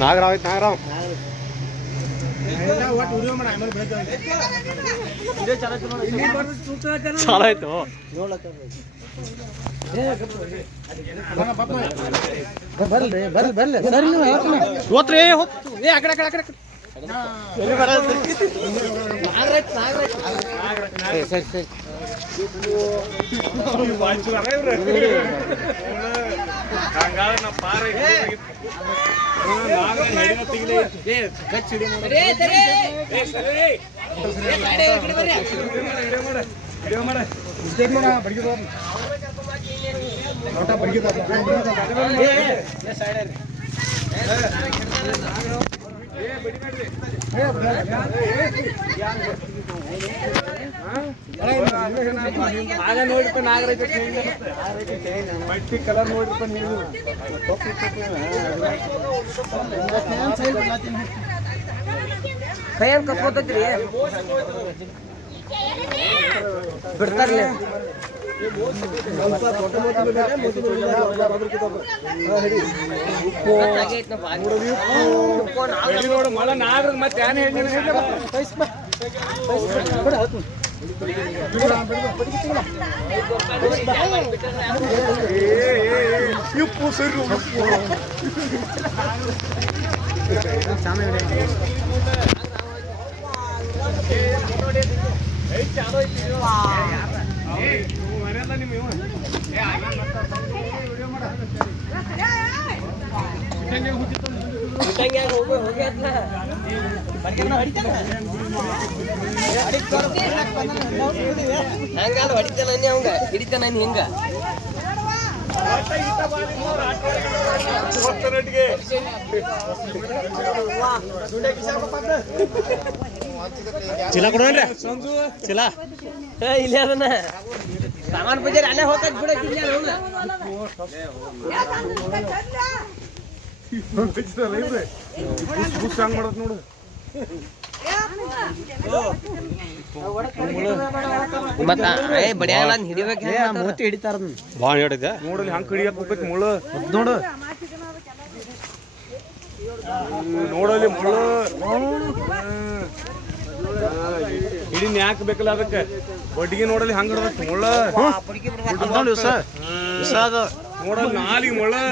ನಾಗರಾಜ್ చాలా ಆಯ್ತು ಹೋತ್ರಿ ಆ ಕಡೆ ಸರಿ ಸರಿ ಆಗ ನೋಡಿಪ್ಪ ನಾಗರಾಜ ಬಟ್ಟಿ ಕಲರ್ ನೋಡಿಪ್ಪ ನೀವು ಕೈಯಲ್ಲಿ ಕಸ್ಕೊತೈತ್ರಿ ಬಿಡ್ತಾರ್ಲಿ ಮಳ ನಾಗ್ರ ಮತ್ತೆ ಏನ್ ಹೇಳಿ ಉಪ್ಪು ಸರಿ ಉಪ್ಪು ಹಂಗಾದ ಹೊಡಿತಾನ ಅವಂಗ ಹಿಡಿತಾನ ಹಿಂಗ ಚೀಲ ಕೊಡೋಣ್ರಿ ಚೀಲ ಇಲ್ಲೇ ಅದನ್ನ ಸಾಮಾನ್ ಬಜಾರ್ ಅಲ್ಲೇ ಹೋಗ್ತದ ಬಿಡಕ್ ಇಲ್ಲ ನೋಡು ಮತ್ತ ಬಡಿಯಾಗಲ್ಲ ಹಿಡಿಬೇಕು ಮೂತಿ ಹಿಡಿತಾರ ಭಾಳ ಹೇಳಿದ್ದೆ ನೋಡಲಿ ಹಂಗೆ ಹಿಡಿಯಕ್ ಹೋಗ್ಬೇಕು ಮುಳ್ಳು ನೋಡು ನೋಡಲಿ ಮುಳ್ಳು ಹಿಡಿನ ಯಾಕೆ ಬೇಕಲ್ಲ ಅದಕ್ಕೆ ಬಡ್ಡಿಗೆ ನೋಡಲಿ ಹಂಗೆ ಹಿಡ್ದಕ್ಕೆ ಮುಳ್ಳು ನೋಡಲಿ ನಾಲಿಗೆ ಮುಳ್ಳು